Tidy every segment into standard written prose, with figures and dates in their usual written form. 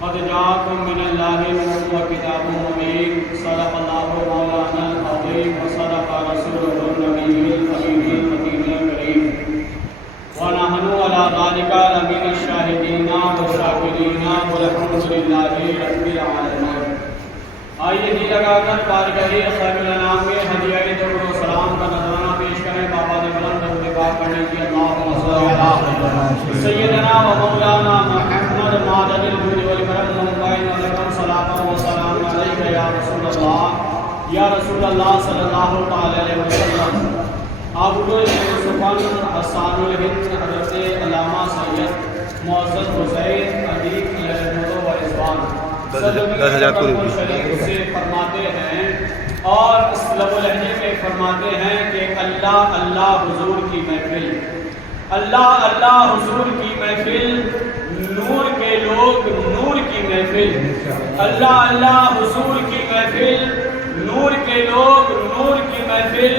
قد جاءكم من الله نور وكتاب مبين صدق الله مولانا العظيم وصدق رسوله النبي الأمين المتين الكريم ونحن على ذلك لمن الشاهدين والشاكرين والحمد لله رب العالمين. آئیے جی لگا کر بارگاہ خیر الانام میں ہدیہ درود و سلام کا نذرانہ پیش کریں. بابا نے بلند اتفاق کرنے کی اللہم صلی علی سیدنا و مولانا محمد معدن الجود والکرم منبعین ولکم صلاۃ و سلام علیک یا رسول اللہ صلی اللہ علیہ وسلم. آپ کو سبحان حسان الہند حضرت علامہ سید معزز حسین ادیب و رضوان سے فرماتے ہیں اور اس لب و لہجے میں فرماتے ہیں کہ اللہ اللہ حضور کی محفل، اللہ اللہ حضور کی محفل، نور کے لوگ نور کی محفل، اللہ اللہ حضور کی محفل، نور کے لوگ نور کی محفل.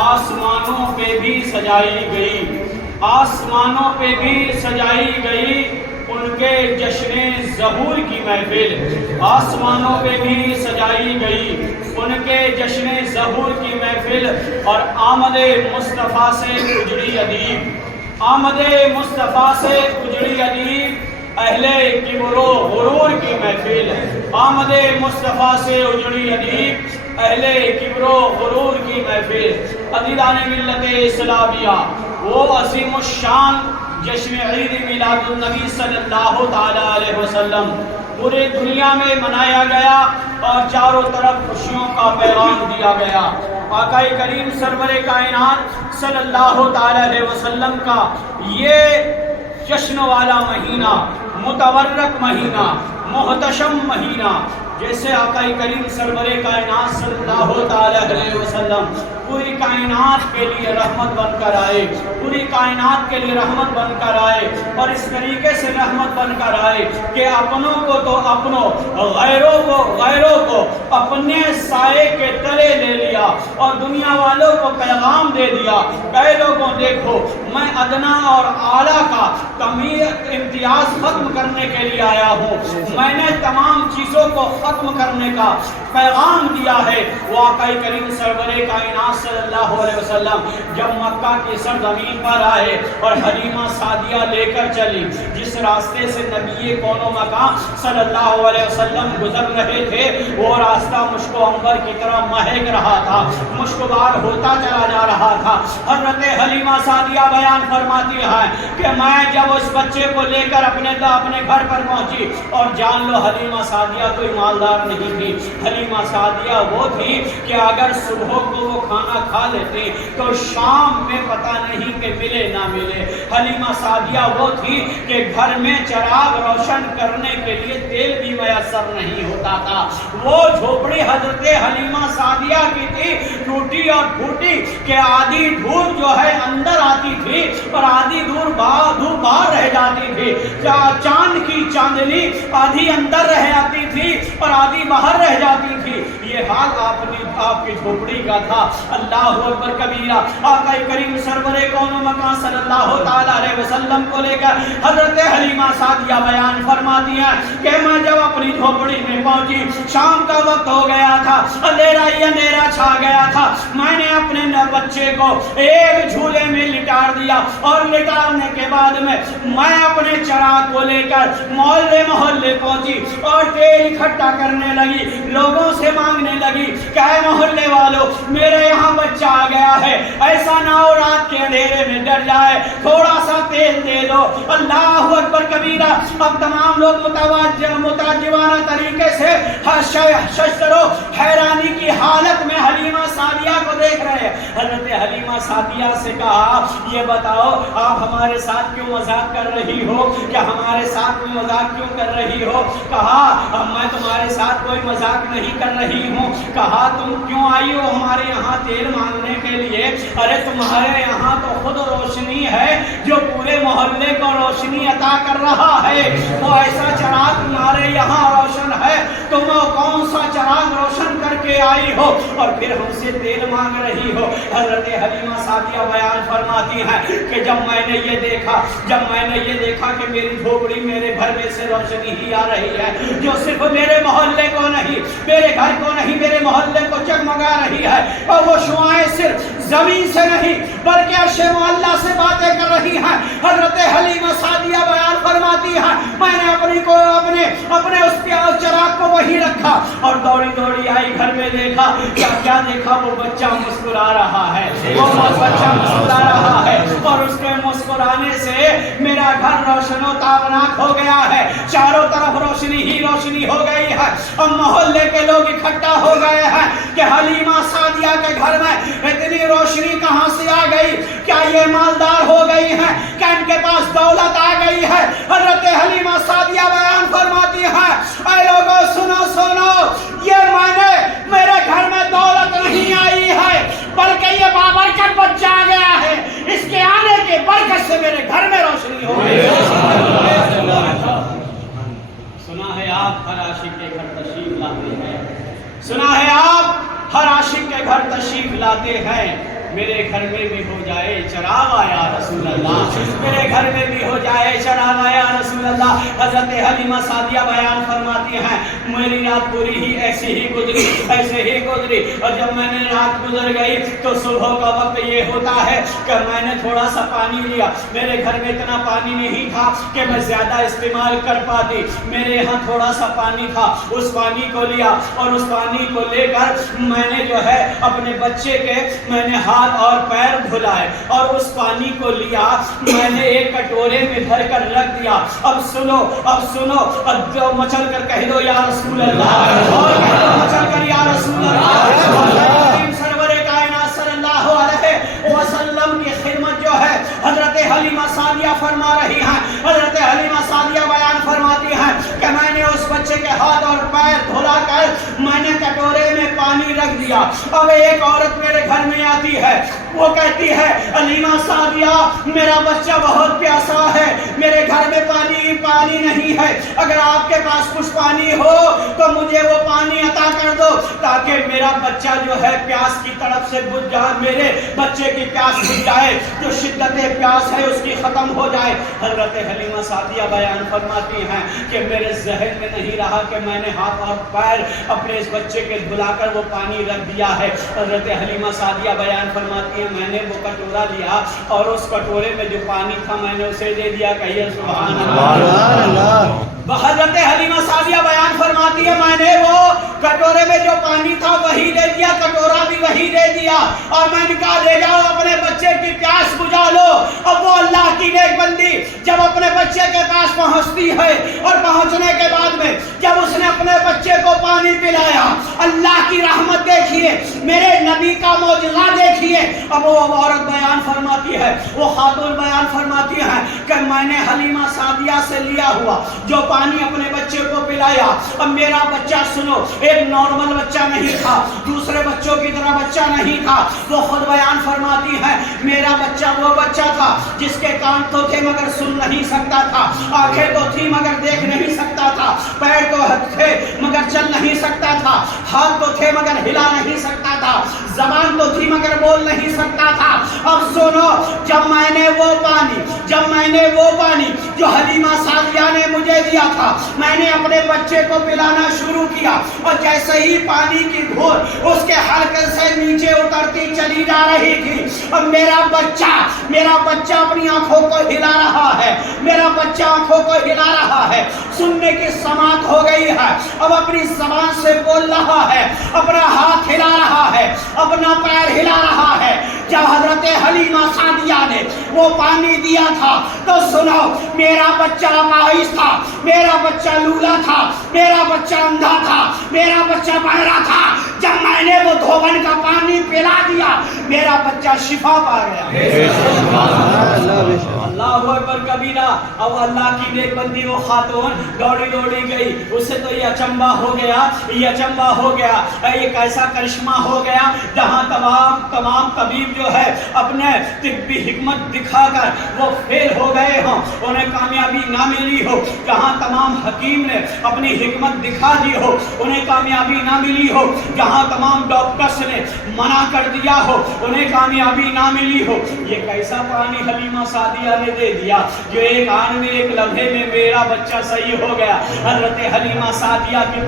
آسمانوں پہ بھی سجائی گئی، آسمانوں پہ بھی سجائی گئی ان کے جشن ظہور کی محفل. آسمانوں پہ بھی سجائی گئی ان کے جشن ظہور کی محفل. اور آمد مصطفیٰ سے اجڑی ادیب، آمد مصطفیٰ سے اجڑی ادیب، اہل کبر و غرور کی محفل. آمد مصطفیٰ سے اجڑی ادیب، اہل کبر و غرور کی محفل. عزیزان ملت اسلامیہ، وہ عظیم الشان جشن عید میلاد النبی صلی اللہ تعالی علیہ وسلم پورے دنیا میں منایا گیا اور چاروں طرف خوشیوں کا پیغام دیا گیا. آقا کریم سرور کائنات صلی اللہ تعالی علیہ وسلم کا یہ جشن والا مہینہ، متورک مہینہ، محتشم مہینہ، جیسے آقا کریم سرور کائنات صلی اللہ تعالی علیہ وسلم پوری کائنات کے لیے رحمت بن کر آئے، پوری کائنات کے لیے رحمت بن کر آئے. اور اس طریقے سے رحمت بن کر آئے کہ اپنوں کو تو اپنوں، غیروں کو اپنے سائے کے تلے لے لیا اور دنیا والوں کو پیغام دے دیا کہ لوگوں دیکھو میں ادنا اور اعلیٰ کا امتیاز ختم کرنے کے لیے آیا ہوں. میں نے تمام چیزوں کو ختم کرنے کا پیغام دیا ہے. وہ آقا کریم سرور کائنات صلی اللہ علیہ وسلم جب مکہ کی سرزمین پر آئے اور حلیمہ سعدیہ لے کر چلی، جس راستے سے نبی کون و مکان صلی اللہ علیہ وسلم گزر رہے تھے، وہ راستہ مشک و عنبر کی طرح مہک رہا تھا، مشکبار ہوتا چلا جا رہا تھا. حضرت حلیمہ سعدیہ بیان فرماتی ہے کہ میں جب اس بچے کو لے کر اپنے گھر پر پہنچی، اور جان لو حلیمہ سعدیہ کوئی مالدار نہیں تھی. حلیمہ سعدیہ وہ تھی کہ اگر صبح کو وہ کھانا کھا لیتے تو شام میں پتہ نہیں کہ ملے نہ ملے. حلیمہ سعدیہ وہ تھی کہ گھر میں چراغ روشن کرنے کے لیے تیل بھی میسر نہیں ہوتا تھا. وہ جھوپڑی حضرت حلیمہ سعدیہ کی تھی، ٹوٹی اور پھوٹی کہ آدھی دھوپ جو ہے اندر آتی تھی اور آدھی دھوپ باہر رہ جاتی تھی. چاند کی چاندنی آدھی اندر رہ جاتی تھی اور آدھی باہر رہ جاتی تھی. یہ حال آپ کی جھوپڑی کا تھا. اللہ اکبر کبیرہ. آقا کریم سرور کون و مکان صلی اللہ تعالی علیہ وسلم کو لے کر حضرت حلیمہ سعدیہ بیان فرماتی ہیں کہ میں جب اپنی جھوپڑی میں پہنچی، شام کا وقت ہو گیا تھا، اندھیرا ہی اندھیرا چھا گیا تھا. میں نے اپنے بچے کو ایک جھولے میں لٹار دیا اور لٹارنے کے بعد میں اپنے چراغ کو لے کر محلے پہنچی اور تیل اکٹھا کرنے لگی، لوگوں سے مانگنے لگی کہ اے محلے والوں، میرے یہاں بچہ آ گیا ہے، ایسا نہ ہو رات کے اندھیرے میں ڈر جائے، تھوڑا سا تیل دے دو. اللہ اکبر کبیرہ. اب تمام لوگ متعجبانہ طریقے سے ششدر و حیرانی کی حالت میں حلیمہ سعدیہ کو دیکھ رہے ہیں. حضرت حلیمہ سعدیہ سے کہا یہ بتاؤ آپ ہمارے ساتھ کیوں مذاق کر رہی ہو، کیا ہمارے ساتھ میں مذاق کیوں کر رہی ہو؟ کہا میں تمہارے ساتھ کوئی مذاق نہیں کر رہی ہوں. کہا تم کیوں آئی ہو ہمارے یہاں تیل مانگنے کے لیے؟ ارے تمہارے یہاں تو خود روشنی ہے جو پورے محلے کو روشنی عطا کر رہا ہے، وہ ایسا چراغ تمہارے یہاں روشن ہے तुम कौन सा चिराग रोशन करके आई हो और फिर हमसे तेल मांग रही हो। हजरत हलीमा सादिया बयान फरमाती है कि जब मैंने ये देखा कि मेरी झोपड़ी मेरे घर में से रोशनी ही आ रही है, जो सिर्फ मेरे मोहल्ले को नहीं, मेरे घर को नहीं, मेरे मोहल्ले को जगमगा रही है, और वो शुआएं सिर्फ जमीन से नहीं बल्कि अर्शे मुअल्ला से बातें कर रही हैं। हजरत हलीमा सादिया बयान फरमाती है मैंने अपने उस चिराग को वहीं रखा और दौड़ी दौड़ी आई, घर में देखा, क्या देखा, वो बच्चा मुस्कुरा रहा है, वो बच्चा मुस्कुरा रहा है और उसके मुस्कुराने से मेरा घर रोशनो ताबनाक हो गया है, चारों तरफ रोशनी ही रोशनी हो गई है। और मोहल्ले के लोग इकट्ठा हो गए हैं कि हलीमा सादिया के घर में इतनी रोशनी कहां से आ गई, क्या ये मालदार हो गई है, क्या इनके पास दौलत आ गई है। हजरत हलीमा सादिया बयान फरमाती है ऐ लोगों सुनो, ये मेरे घर में दौलत नहीं आई है बल्कि ये बाबरकत बच्चा आ गया है, इसके आने के बरकत से मेरे घर में रोशनी हो गई। सुना है आप हर आशिक के घर तशरीफ लाते हैं, सुना है आप हर आशिक के घर तशरीफ लाते हैं। मेरे घर में भी हो जाए चराग आया रसूल अल्लाह, मेरे घर में भी हो जाए चराग आया रसूल अल्लाह। हजरत हलीमा सादिया बयान फरमाती हैं मेरी रात पूरी ही ऐसे ही गुजरी और जब मैंने रात गुजर गई तो सुबह का वक्त ये होता है कि मैंने थोड़ा सा पानी लिया, मेरे घर में इतना पानी नहीं था कि मैं ज्यादा इस्तेमाल कर पाती, मेरे यहाँ थोड़ा सा पानी था, उस पानी को लिया और उस पानी को लेकर मैंने जो है अपने बच्चे के मैंने हाथ और पैर धुलाए और उस पानी को लिया, मैंने एक कटोरे में भर कर रख दिया। अब सुनो, अब जो मचल कर कह दो या रसूल अल्लाह, और कह दो मचल कर या रसूल अल्लाह। सरवरे कायनात सल्लल्लाहु अलैहि वसल्लम की खिदमत जो है हजरत हलीमा सादिया फरमा रही हैं। हजरत हलीमा सादिया बयान फरमाती हैं कि मैंने उस बच्चे के हाथ और पैर धुलाकर मैंने कटोरे में पानी रख दिया। अब एक औरत मेरे घर में आती है, वो कहती है हलीमा सादिया मेरा बच्चा बहुत प्यासा है, मेरे घर में पानी नहीं है, अगर आपके पास कुछ पानी हो तो मुझे वो पानी अता कर दो ताकि मेरा बच्चा जो है प्यास की तरफ से बुझ जाए, मेरे बच्चे की प्यास बुझ जाए, जो शिद्दत प्यास है उसकी खत्म हो जाए। हजरत हलीमा सादिया बयान फरमाती हैं कि मेरे जहन में नहीं रहा कि मैंने हाथ और पैर अपने इस बच्चे के धुलाकर वो पानी रख दिया है। हजरत हलीमा सादिया बयान फरमाती है मैंने वो कटोरा लिया और उस कटोरे में जो पानी था मैंने उसे दे दिया। कहिए सुभान अल्लाह। हजरत हलीमा सादिया बयान फरमाती है मैंने वो कटोरे में जो पानी था वही दे दिया, कटोरा भी वही दे दिया और मैंने कहा ले जाओ अपने बच्चे की प्यास बुझा लो। अब वो अल्लाह की नेक बंदी जब अपने बच्चे के पास पहुंचती है और पहुंचने के बाद में जब उसने अपने बच्चे को पानी पिलाया, अल्लाह की रहमत देखिए, मेरे नबी का मौजज़ा देखिए। अब वो औरत बयान फरमाती है, वो खातून बयान फरमाती है कि मैंने हलीमा सादिया से लिया हुआ जो पानी अपने बच्चे को पिलाया। अब मेरा बच्चा सुनो एक नॉर्मल बच्चा नहीं था, दूसरे बच्चों की तरह बच्चा नहीं था। वो खुद बयान फरमाती है मेरा बच्चा वो बच्चा था जिसके कान तो थे मगर सुन नहीं सकता था, आंखें तो थी मगर देख नहीं सकता था, पैर तो थे मगर चल नहीं सकता था, हाथ तो थे मगर हिला नहीं सकता था, जबान तो थी मगर बोल नहीं सकता था। अब सुनो जब मैंने वो पानी जो हलीमा सादिया ने मुझे दिया था मैंने अपने बच्चे को पिलाना शुरू किया और जैसे ही पानी की घोर उसके हल्के से नीचे उतरती चली जा रही थी। अब मेरा बच्चा अपनी आंखों को हिला रहा है, मेरा बच्चा आंखों को हिला रहा है, सुनने की समात हो गई है, अब अपनी जबान से बोल रहा है, अपना हाथ हिला रहा है, अपना पैर हिला रहा है। जब हजरत हलीमा सादिया ने वो पानी दिया था तो सुनो मेरा बच्चा अपाहिज था, मेरा बच्चा लूला था, मेरा बच्चा अंधा था, मेरा बच्चा बहरा था। जब मैंने वो धोवन का पानी पिला दिया मेरा बच्चा शिफा पा गया। अल्लाह अकबर कबीरा। अब अल्लाह की नेक बंदी वो खातून दौड़ी दौड़ी गई गई, उसे तो ये अचंबा हो गया, ये अचंबा हो गया, ये कैसा करिश्मा हो गया जहाँ तमाम तबीब जो है अपने तिब्बी हिकमत दिखाकर वो फेल हो गए हों, उन्हें कामयाबी ना मिली हो। जहाँ तमाम हकीम ने अपनी हिकमत दिखा दी हो, उन्हें कामयाबी ना मिली हो। जहाँ तमाम डॉक्टर्स ने मना कर दिया हो, उन्हें कामयाबी ना मिली हो। ये कैसा पानी हलीमा सादिया ने दे दिया जो एक आन में, एक लम्हे में मेरा बच्चा सही हो गया। हजरत हलीमा सादिया के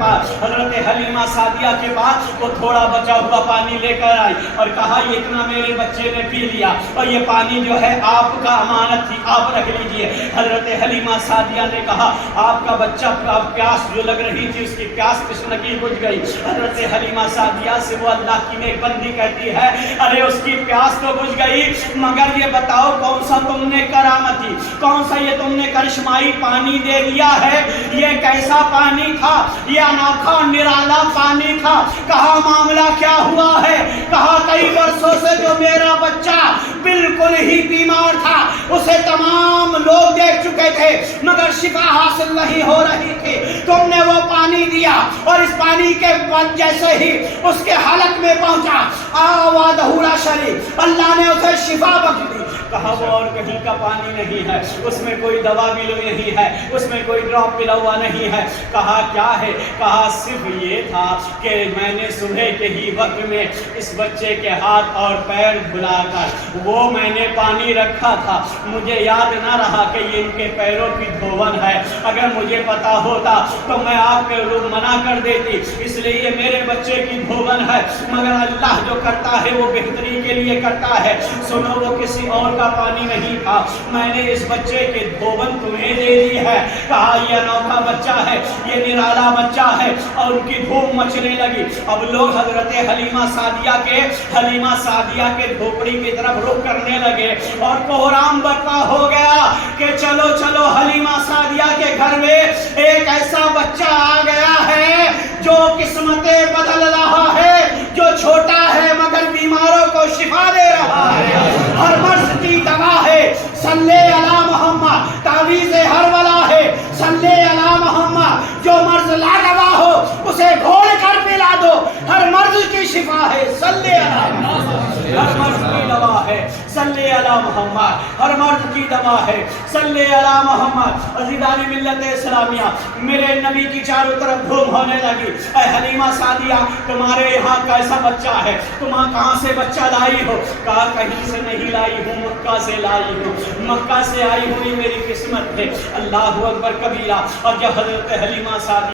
पास वो थोड़ा बचा हुआ पानी लेकर आई और कहा ये इतना मेरे बच्चे ने पी लिया और ये पानी जो है आपका अमानत थी, आप रख लीजिए। हजरत हलीमा सादिया ने कहा आपका बच्चा प्यास जो लग रही थी उसकी प्यास तृष्णगी बुझ गई। हजरत हलीमा सादिया से वो अल्लाह की नेकबंदी कहती है अरे उसकी प्यास तो बुझ गई, मगर ये बताओ कौन सा तुमने करामती, कौन सा ये तुमने करिश्माई पानी दे दिया है? ये कैसा पानी था? ये अनोखा निराला पानी था। कहा मामला क्या हुआ है? कहा कई वर्षों से जो मेरा बच्चा बिल्कुल ही बीमार था, उसे तमाम लोग देख चुके थे मगर शिफा हासिल नहीं हो रही थी। तुमने वो पानी दिया और इस पानी के बाद जैसे ही उसके हलक में पहुंचा आवाज़ हुआ शरीफ, अल्लाह ने उसे शिफा बख्श दी। कहा वो और कहीं का पानी नहीं है, उसमें कोई दवा भी नहीं है, उसमें कोई ड्रॉप मिला हुआ नहीं है। कहा क्या है? कहा सिर्फ ये था कि मैंने सुबह के ही वक्त में इस बच्चे के हाथ और पैर धुलाकर वो मैंने पानी रखा था, मुझे याद ना रहा कि ये इनके पैरों की धोवन है। अगर मुझे पता होता तो मैं आपके रूप मना कर देती, इसलिए ये मेरे बच्चे की धोवन है। मगर अल्लाह जो करता है वो बेहतरी के लिए करता है। सुनो वो किसी और पानी नहीं था, मैंने इस बच्चे के धोवन तुम्हें दे दी है। कहा ये अनोखा बच्चा है, ये निराला बच्चा है और उनकी धूम मचने लगी। अब लोग हजरत हलीमा सादिया के झोपड़ी की तरफ रुख करने लगे और कोहराम बर्पा हो गया कि चलो चलो हलीमा सादिया के घर में एक ऐसा बच्चा आ गया है जो किस्मतें बदल रहा है, जो छोटा है मगर बीमारों को शिफा दे रहा है, हर मर्ज की दवा है। सल्ले अला मोहम्मद, तावीज़ हर वाला है। सल्ले अला मोहम्मद, जो मर्ज ला दवा हो उसे घोल कर पिला दो, हर मर्ज की शिफा है। सल्ले अला मोहम्मद, हर मर्ज की दवा है। सल्ले अला मोहम्मद, हर मर्ज की दवा है। सल्ले अला मोहम्मद। अज़ीज़ान मिल्लत इस्लामिया, मेरे नबी की चारों तरफ धूम होने लगी। ऐ हलीमा सादिया, तुम्हारे यहाँ कैसा बच्चा है? तुम कहाँ से बच्चा लाई हो? कहा कहीं से नहीं लाई हूँ, मक्का से लाई हूँ, मक्का से आई हुई मेरी किस्मत है। अल्लाहु अकबर कबीरा। और जब हजरत हलीमा सादिया